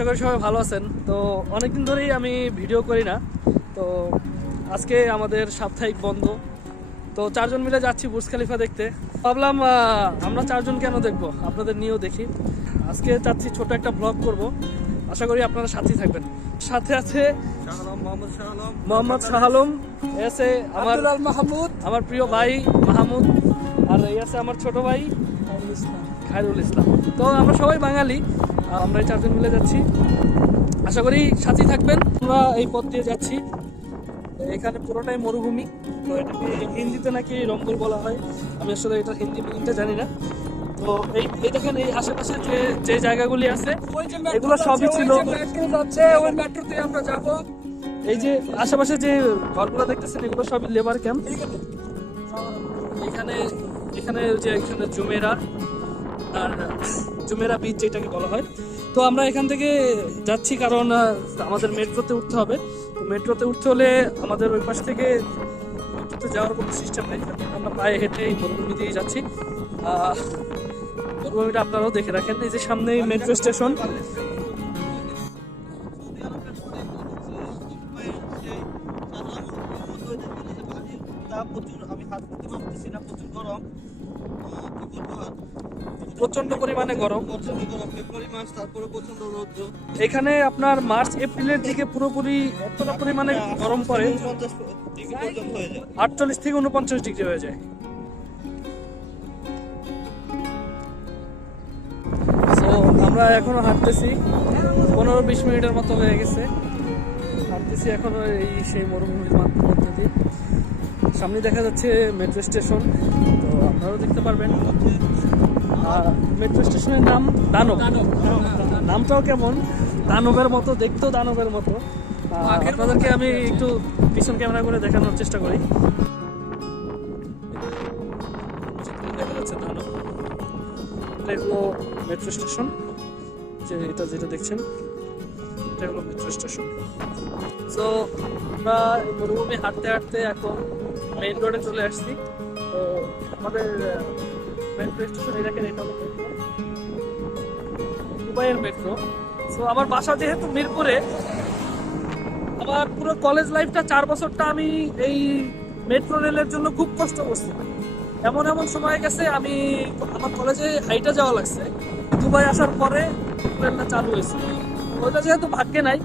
আশা করি সবাই ভালো আছেন। তো অনেকদিন ধরেই আমি ভিডিও করি না। তো আজকে আমাদের সাপ্তাহিক বন্ধ। তো চারজন মিলে যাচ্ছি বুর্জ খালিফা দেখতে। ভাবলাম আমরা চারজন কেন দেখব? আপনাদের নিয়েও দেখি। আজকে চাচ্ছি ছোট একটা ব্লগ করব। আশা করি আপনারা সাথেই থাকবেন। সাথে আছে মোহাম্মদ শাহ আলম এসে আমার মাহমুদ। আমার প্রিয় ভাই মাহমুদ আর এই আছে আমার ছোট ভাই খায়রুল ইসলাম। তো আমরা সবাই বাঙালি। আমরা এই চারজন মিলে যাচ্ছি। আশা করি সাথেই থাকবেন। আমরা এই পথ দিয়ে যাচ্ছি। এখানে পুরোটাই মরুভূমি। তো এটাকে হিন্দিতে নাকি রঙ্গল বলা হয়? আমি আসলে এটা হিন্দি মিনিংটা জানি না। তো এই এই দেখেন এই আশেপাশে যে যে জায়গাগুলি আছে এগুলো সবই ছিল। ওই মেট্রোতে আমরা যাব। এই যে আশেপাশে যে ঘরগুলো দেখতেছেন এগুলো সবই লেবার ক্যাম্প এখানে এখানে যে এখানে জুমেরা আর জুমেরা বিচ যেটাকে বলা হয়। তো আমরা এখান থেকে যাচ্ছি কারণ আমাদের মেট্রোতে উঠতে হবে। তো মেট্রোতে উঠতে হলে আমাদের ওই পাশ থেকে মেট্রোতে যাওয়ার কোনো সিস্টেম নেই। আমরা পায়ে হেঁটে এই মরুভূমি দিয়ে যাচ্ছি। মরুভূমিটা আপনারাও দেখে রাখেন। এই যে সামনেই মেট্রো স্টেশন। প্রচুর, আমি হাত না, প্রচুর গরম। কি করব আর? প্রচণ্ড পরিমাণে গরম। এখানে আপনার মার্চ, এপ্রিলের দিকে পুরোপুরি এতটা পরিমাণে গরম পড়ে, আটচল্লিশ থেকে উনপঞ্চাশ ডিগ্রি হয়ে যায়। আমরা এখনও হাঁটতেছি, পনেরো বিশ মিনিটের মতো হয়ে গেছে। হাঁটতেছি এখনও এই সেই মরুভূমির মধ্যে দিয়ে সামনে দেখা যাচ্ছে মেট্রো স্টেশন তো আপনারাও দেখতে পারবেন। মেট্রো স্টেশনের নাম দানব। নামটাও কেমন? দানবের মতো দেখতেও দানবের মতো। আপনাদেরকে আমি একটু পিছন ক্যামেরা করে দেখানোর চেষ্টা করি। দেখা যাচ্ছে দানব। এটা হলো মেট্রো স্টেশন যে এটা যেটা দেখছেন এটা হলো মেট্রো স্টেশন সো আমরা মরুভূমি হাঁটতে হাঁটতে এখন মেইন রোডে চলে আসছি। তো আমাদের দুবাইয়ের মেট্রো সো আমার বাসা যেহেতু মিরপুরে, আমার পুরো কলেজ লাইফটা চার বছরটা আমি এই মেট্রো রেলের জন্য খুব কষ্ট করছি। এমন এমন সময় গেছে, আমি আমার কলেজে হাইটা যাওয়া লাগছে। দুবাই আসার পরে ট্রেনটা চালু হয়েছে। ওটা যেহেতু ভাগ্যে নাই,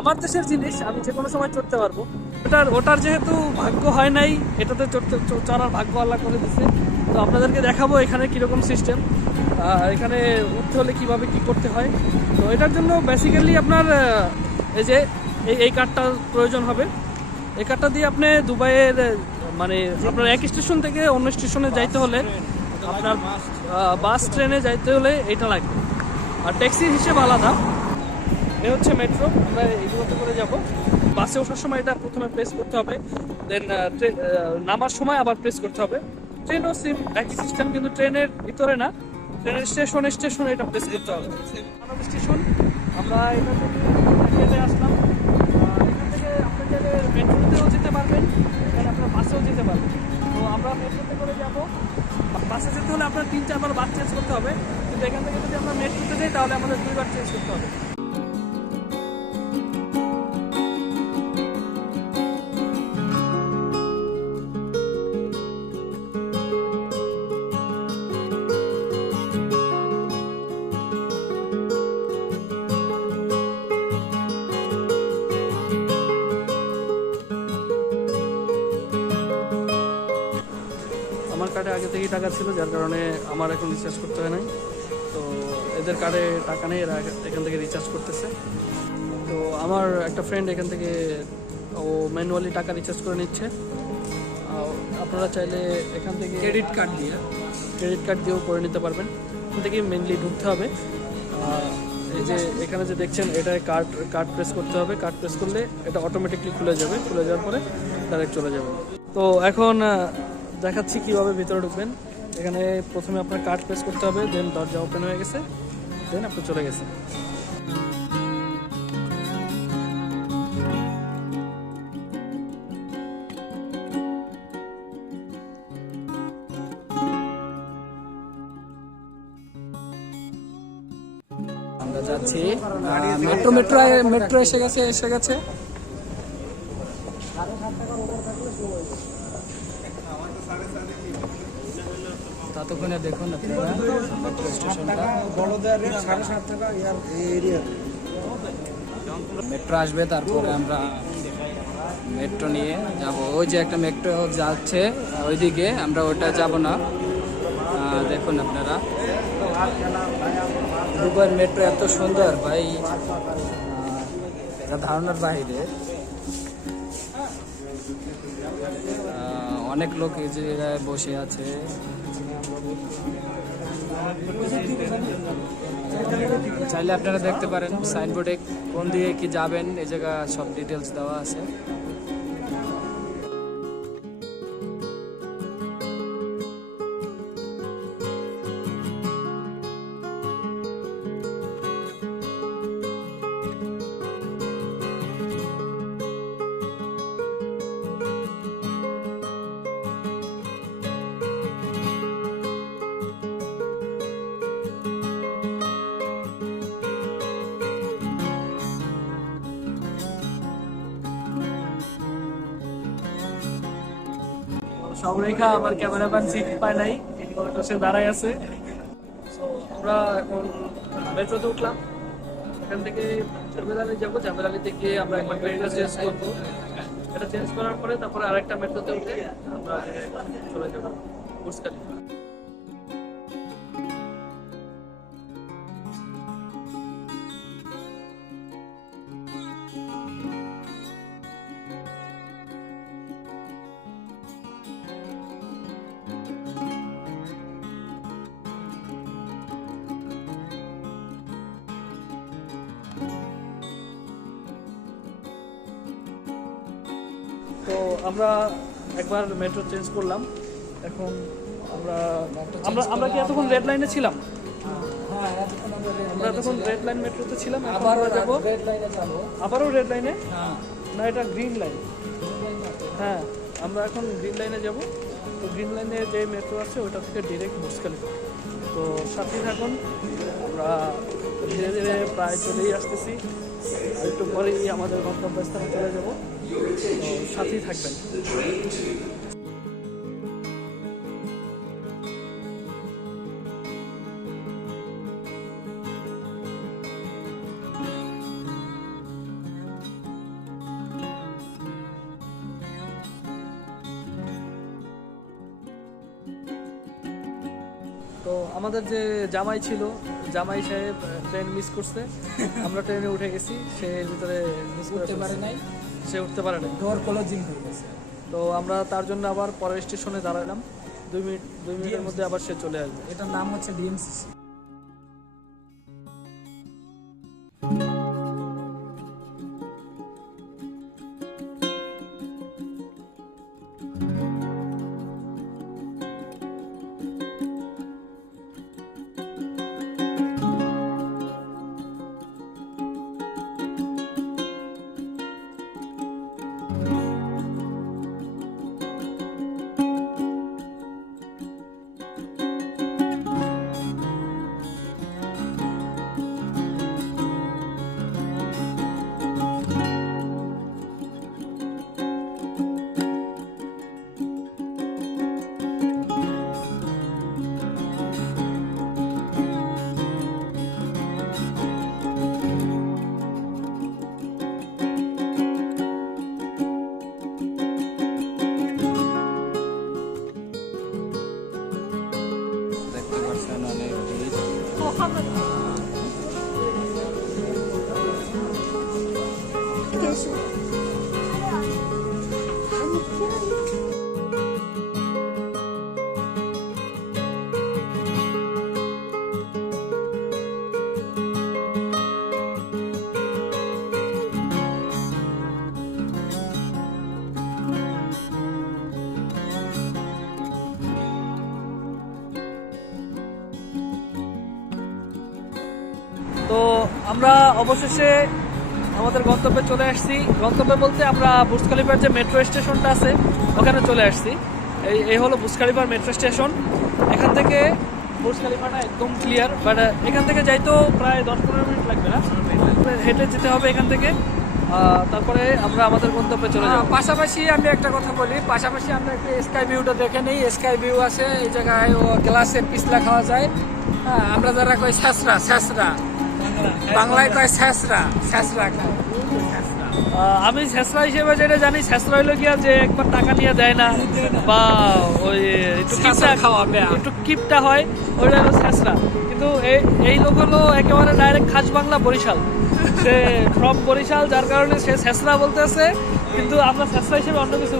আমার দেশের জিনিস, আমি যে কোনো সময় চড়তে পারব। ওটার ওটার যেহেতু ভাগ্য হয় নাই, এটাতে চড়তে চড়ার ভাগ্য আল্লাহ করে দিছে তো আপনাদেরকে দেখাবো এখানে কীরকম সিস্টেম এখানে উঠতে হলে কীভাবে কি করতে হয়। তো এটার জন্য বেসিক্যালি আপনার এই যে, এই এই কার্ডটার প্রয়োজন হবে। এই কার্ডটা দিয়ে আপনি দুবাইয়ের মানে আপনার এক স্টেশন থেকে অন্য স্টেশনে যাইতে হলে আপনার বাস ট্রেনে যাইতে হলে এটা লাগবে। আর ট্যাক্সির হিসেবে আলাদা। এ হচ্ছে মেট্রো আমরা এইগুলোতে করে যাব। বাসে ওঠার সময় এটা প্রথমে প্রেস করতে হবে। দেন নামার সময় আবার প্রেস করতে হবে। ট্রেনও সিম একই সিস্টেম কিন্তু ট্রেনের ভিতরে না, ট্রেনের স্টেশনে স্টেশনে এটা প্রেস করতে হবে। স্টেশন আমরা এটা টাকা ছিল যার কারণে আমার এখন রিচার্জ করতে হয় নাই। তো এদের কার্ডে টাকা নেই এরা এখান থেকে রিচার্জ করতেছে। তো আমার একটা ফ্রেন্ড এখান থেকে ও ম্যানুয়ালি টাকা রিচার্জ করে নিচ্ছে। আপনারা চাইলে এখান থেকে ক্রেডিট কার্ড দিয়ে? ক্রেডিট কার্ড দিয়েও করে নিতে পারবেন। এখান থেকে মেনলি ঢুকতে হবে। এই যে এখানে যে দেখছেন এটা কার্ড কার্ড প্রেস করতে হবে। কার্ড প্রেস করলে এটা অটোমেটিকলি খুলে যাবে। খুলে যাওয়ার পরে ডাইরেক্ট চলে যাবে। তো এখন দেখাচ্ছি কীভাবে ভিতরে ঢুকবেন। এখানে প্রথমে আপনার কার্ড প্রেস করতে হবে দেন দরজা ওপেন হয়ে গেছে দেন আপনি চলে গেছেন। যাচ্ছি মেট্রো মেট্রো মেট্রো এসে গেছে এসে গেছে। দেখুন আপনারা। মেট্রো আসবে, তারপরে আমরা মেট্রো নিয়ে যাব। ওই যে একটা মেট্রো যাচ্ছে, ওইদিকে আমরা ওটা যাব না। দেখুন আপনারা। দুবাইয়ের মেট্রো এত সুন্দর, ভাই। ধারণার বাইরে। অনেক লোক এই যে বসে আছে। চাইলে আপনারা দেখতে পারেন সাইনবোর্ডে কোন দিকে কি যাবেন, এই জায়গা সব ডিটেলস দেওয়া আছে। সব রেখা, আমার ক্যামেরাম্যান সিট পায় নাই, সে দাঁড়ায় আছে। আমরা এখন মেট্রোতে উঠলাম। এখান থেকে জামেলালি যাব জামেলালি থেকে আমরা একবার ট্রেনটা চেঞ্জ করব। এটা চেঞ্জ করার পরে তারপরে আরেকটা মেট্রোতে উঠে আমরা চলে যাব। বুর্জ আমরা একবার মেট্রো চেঞ্জ করলাম। এখন আমরা আমরা আমরা কি এতক্ষণ রেড লাইনে ছিলাম? আমরা এতক্ষণ রেড লাইন মেট্রোতে ছিলাম এখন আবার আমরা যাব রেড লাইনে যাব। আবারও রেড লাইনে হ্যাঁ। না এটা গ্রিন লাইন হ্যাঁ আমরা এখন গ্রিন লাইনে যাব। তো গ্রিন লাইনে যে মেট্রো আছে ওটা থেকে ডিরেক্ট বুর্জ তো সাথে থাকুন আমরা ধীরে ধীরে প্রায় চলেই আসতেছি। একটু পরেই আমাদের গন্তব্যস্থানে চলে যাব। সাথেই থাকবেন। তো আমাদের যে জামাই ছিল জামাই সাহেব ট্রেন মিস করছে। আমরা ট্রেনে উঠে গেছি সে ভিতরে মিস উঠতে করতে পারে নাই। সে উঠতে পারে না ডোর ক্লোজিং হয়ে গেছে। তো আমরা তার জন্য আবার পরের স্টেশনে দাঁড়ালাম দুই মিনিট দুই মিনিটের মধ্যে আবার সে চলে আসবে। এটার নাম হচ্ছে ডিএমসিসি দেখতে আমরা অবশেষে আমাদের গন্তব্যে চলে আসছি। গন্তব্যে বলতে আমরা বুর্জ যে মেট্রো স্টেশনটা আছে ওখানে চলে আসছি। এই এই হলো বুর্জ মেট্রো স্টেশন এখান থেকে বুর্জ একদম ক্লিয়ার বাট এখান থেকে যাইতেও প্রায় দশ পনেরো মিনিট লাগবে না। হেঁটে যেতে হবে এখান থেকে। তারপরে আমরা আমাদের গন্তব্যে চলে যাব। পাশাপাশি আমি একটা কথা বলি পাশাপাশি আমরা একটু স্কাই ভিউটা দেখে নিই। স্কাই ভিউ আছে এই জায়গায় ও গ্লাসের পিছলা খাওয়া যায়। হ্যাঁ, আমরা যারা কই স্যাসরা স্যাসরা বাংলায় কয় খায় আহ, আমি শেষরা হিসেবে যেটা জানি শেষরা হইল গিয়া যে একবার টাকা নিয়ে দেয় না বা ওই একটু কিপটা খাওয়া একটু কিপটা হয় ওইটা হলো শেষরা। কিন্তু এই এই লোক হলো একেবারে ডাইরেক্ট খাস বাংলা বরিশাল। সে ফ্রম বরিশাল যার কারণে সে শেষরা বলতেছে কিন্তু আমরা শেষরা হিসেবে অন্য কিছু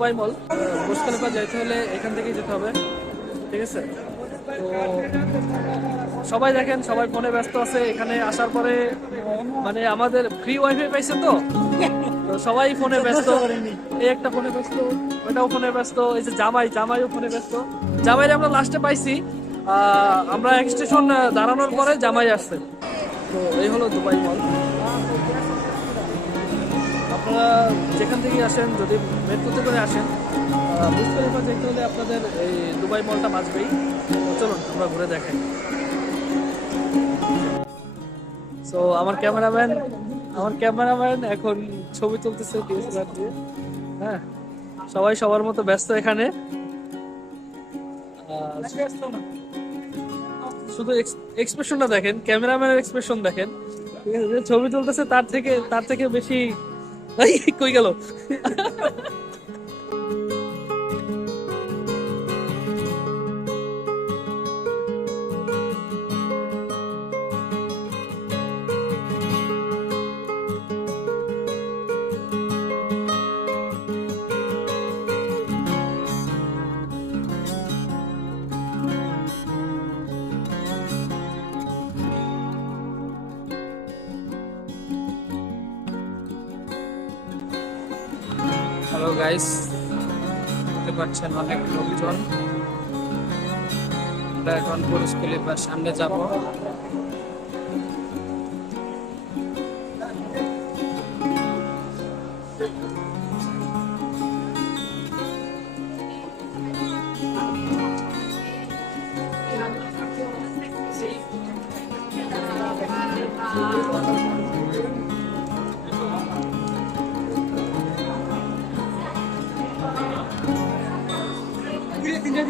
দুবাই মল খলিফা যাইতে হলে এখান থেকেই যেতে হবে, ঠিক আছে? তো সবাই দেখেন, সবাই ফোনে ব্যস্ত আছে, এখানে আসার পরে মানে আমাদের ফ্রি ওয়াইফাই পাইছে তো? তো সবাই ফোনে ব্যস্ত, এই একটা ফোনে ব্যস্ত ওটাও ফোনে ব্যস্ত, এই যে জামাই, জামাইও ফোনে ব্যস্ত। জামাইরে আমরা লাস্টে পাইছি আমরা এক স্টেশন দাঁড়ানোর পরে জামাই আসছে। তো এই হলো দুবাই মল আপনারা যেখান থেকে আসেন, যদি মেট্রোতে করে আসেন খলিফা দেখতে হলে আপনাদের এই দুবাই মলটা বাঁচবেই। চলুন, আমরা ঘুরে দেখাই। সো আমার ক্যামেরাম্যান আমার ক্যামেরাম্যান এখন ছবি তুলতেছে ডিএসএলআর দিয়ে। হ্যাঁ সবাই সবার মতো ব্যস্ত এখানে। শুধু এক্সপ্রেশনটা দেখেন, ক্যামেরাম্যানের এক্সপ্রেশন দেখেন। যে ছবি তুলতেছে, তার থেকে তার থেকে বেশি কই গেল? গাইস দেখতে পাচ্ছেন অনেক লোকজন। আমরা এখন পুরুষ খলিফার সামনে যাব।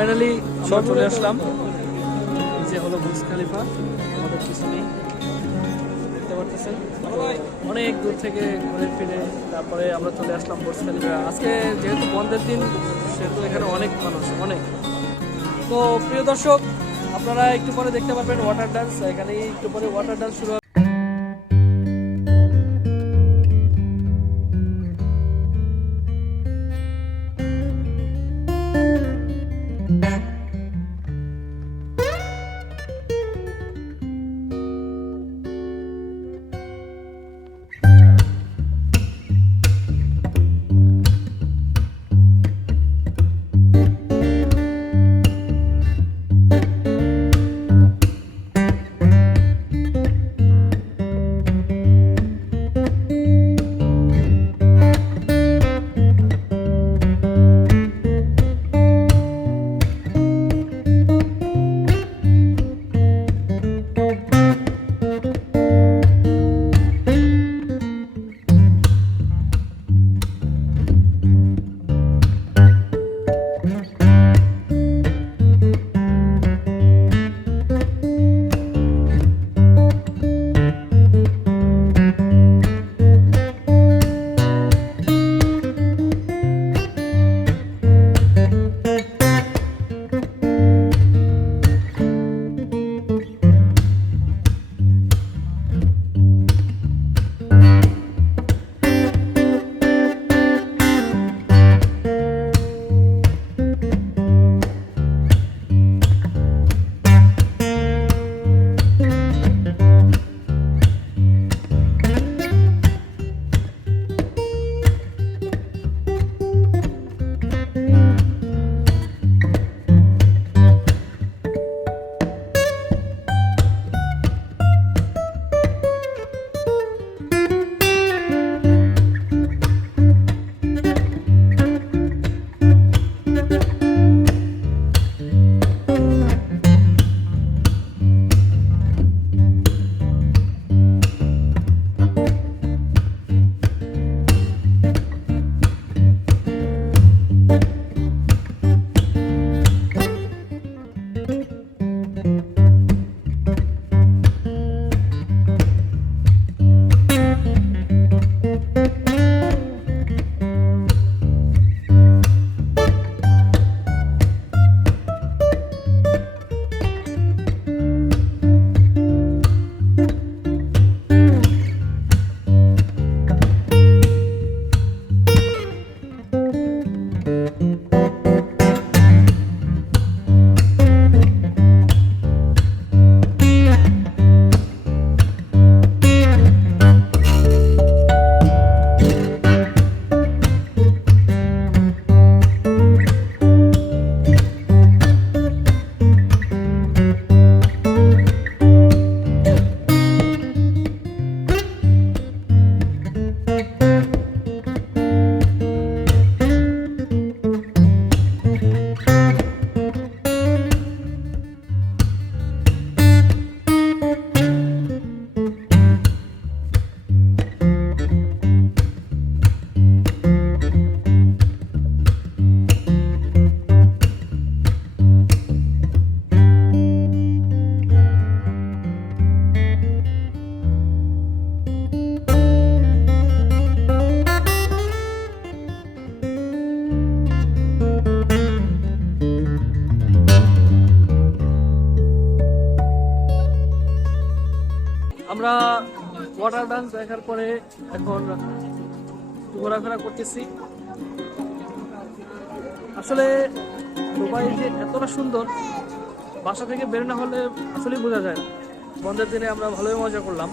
ফাইনালি আমরা চলে আসলাম। যে হলো বুর্জ খালিফা আমাদের পিছনেই দেখতে পারতেছেন? অনেক দূর থেকে ঘুরে ফিরে তারপরে আমরা চলে আসলাম বুর্জ খালিফা। আজকে যেহেতু বন্ধের দিন সেহেতু এখানে অনেক মানুষ অনেক। তো প্রিয় দর্শক আপনারা একটু পরে দেখতে পারবেন ওয়াটার ডান্স এখানে একটু পরে ওয়াটার ডান্স শুরু দেখার পরে এখন ঘোরাফেরা করতেছি। আসলে দুবাই যে এতটা সুন্দর, বাসা থেকে বের না হলে আসলেই বোঝা যায় বন্ধের দিনে আমরা ভালোই মজা করলাম।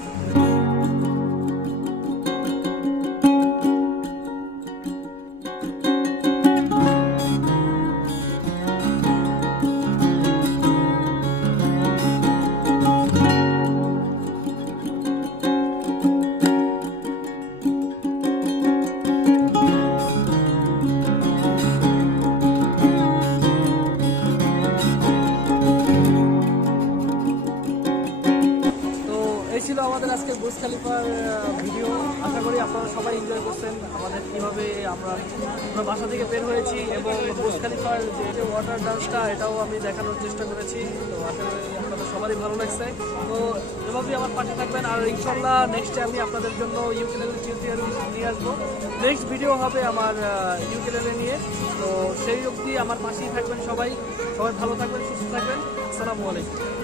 Burj খালিফার video. আশা করি আপনারা সবাই এনজয় করছেন। আমাদের কীভাবে আমরা আমরা বাসা থেকে বের হয়েছি এবং বুর্জ খালিফার যে ওয়াটার ডান্সটা এটাও আমি দেখানোর চেষ্টা করেছি। তো আশা করি আপনাদের সবারই ভালো লাগছে। তো এভাবেই আমার পাশে থাকবেন। আর ইনশাল্লাহ নেক্সটে আমি আপনাদের জন্য ইউকেলেল টিউটোরিয়াল নিয়ে আসব। নেক্সট ভিডিও হবে আমার ইউকেলেলে নিয়ে। তো সেই অবধি আমার পাশেই থাকবেন সবাই। সবাই ভালো থাকবেন, সুস্থ থাকবেন। আসসালামু আলাইকুম।